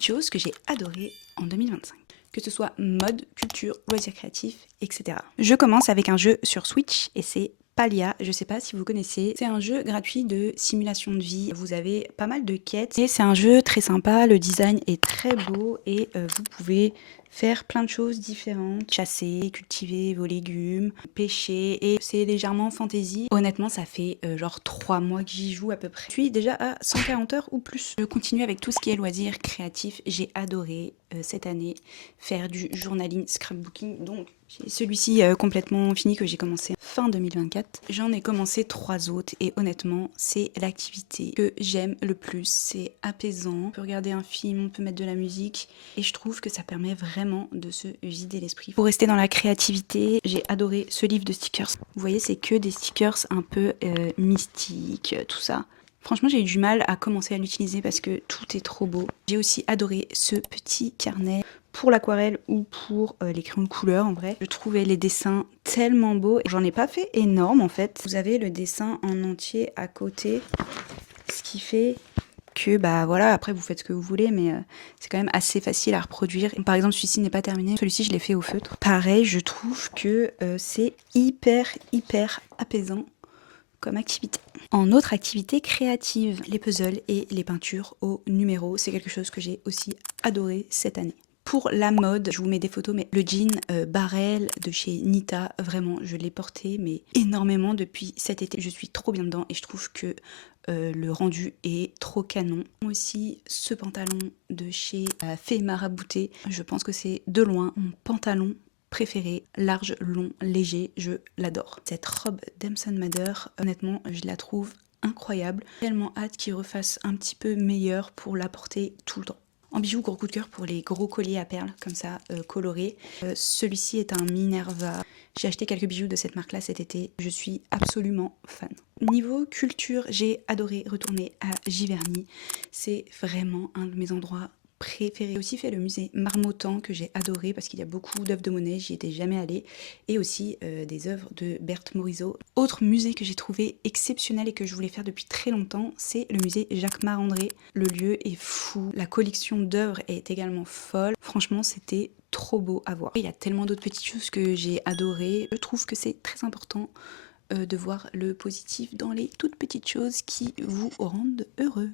petites choses que j'ai adorées en 2025. Que ce soit mode, culture, loisirs créatifs, etc. Je commence avec un jeu sur Switch et c'est Palia, je sais pas si vous connaissez, c'est un jeu gratuit de simulation de vie. Vous avez pas mal de quêtes et c'est un jeu très sympa, le design est très beau et vous pouvez faire plein de choses différentes, chasser, cultiver vos légumes, pêcher et c'est légèrement fantasy. Honnêtement, ça fait genre 3 mois que j'y joue à peu près. Je suis déjà à 140 heures ou plus. Je continue avec tout ce qui est loisirs créatifs. J'ai adoré cette année faire du journaling, scrapbooking, donc j'ai celui-ci complètement fini que j'ai commencé fin 2024. J'en ai commencé 3 autres et honnêtement, c'est l'activité que j'aime le plus. C'est apaisant. On peut regarder un film, on peut mettre de la musique et je trouve que ça permet vraiment de se vider l'esprit. Pour rester dans la créativité, j'ai adoré ce livre de stickers. Vous voyez, c'est que des stickers un peu mystiques, tout ça. Franchement, j'ai eu du mal à commencer à l'utiliser parce que tout est trop beau. J'ai aussi adoré ce petit carnet pour l'aquarelle ou pour les crayons de couleur en vrai. Je trouvais les dessins tellement beaux. J'en ai pas fait énorme en fait. Vous avez le dessin en entier à côté, ce qui fait que bah voilà, après vous faites ce que vous voulez, mais c'est quand même assez facile à reproduire. Par exemple, celui-ci n'est pas terminé, celui-ci je l'ai fait au feutre. Pareil, je trouve que c'est hyper apaisant comme activité. En autre activité créative, les puzzles et les peintures au numéro, c'est quelque chose que j'ai aussi adoré cette année. Pour la mode, je vous mets des photos, mais le jean Barrel de chez Nita, vraiment, je l'ai porté mais énormément depuis cet été. Je suis trop bien dedans et je trouve que le rendu est trop canon. Aussi, ce pantalon de chez Fée Marabouté, je pense que c'est de loin mon pantalon préféré, large, long, léger, je l'adore. Cette robe d'Emson Madder, honnêtement, je la trouve incroyable. Tellement hâte qu'il refasse un petit peu meilleur pour la porter tout le temps. En bijoux, gros coup de cœur pour les gros colliers à perles, comme ça, colorés. Celui-ci est un Minerva. J'ai acheté quelques bijoux de cette marque-là cet été. Je suis absolument fan. Niveau culture, j'ai adoré retourner à Giverny. C'est vraiment un de mes endroits préférés. J'ai aussi fait le musée Marmottan que j'ai adoré parce qu'il y a beaucoup d'œuvres de Monet, j'y étais jamais allée, et aussi des œuvres de Berthe Morisot. Autre musée que j'ai trouvé exceptionnel et que je voulais faire depuis très longtemps, c'est le musée Jacquemart-André. Le lieu est fou, la collection d'œuvres est également folle. Franchement, c'était trop beau à voir. Il y a tellement d'autres petites choses que j'ai adorées. Je trouve que c'est très important de voir le positif dans les toutes petites choses qui vous rendent heureux.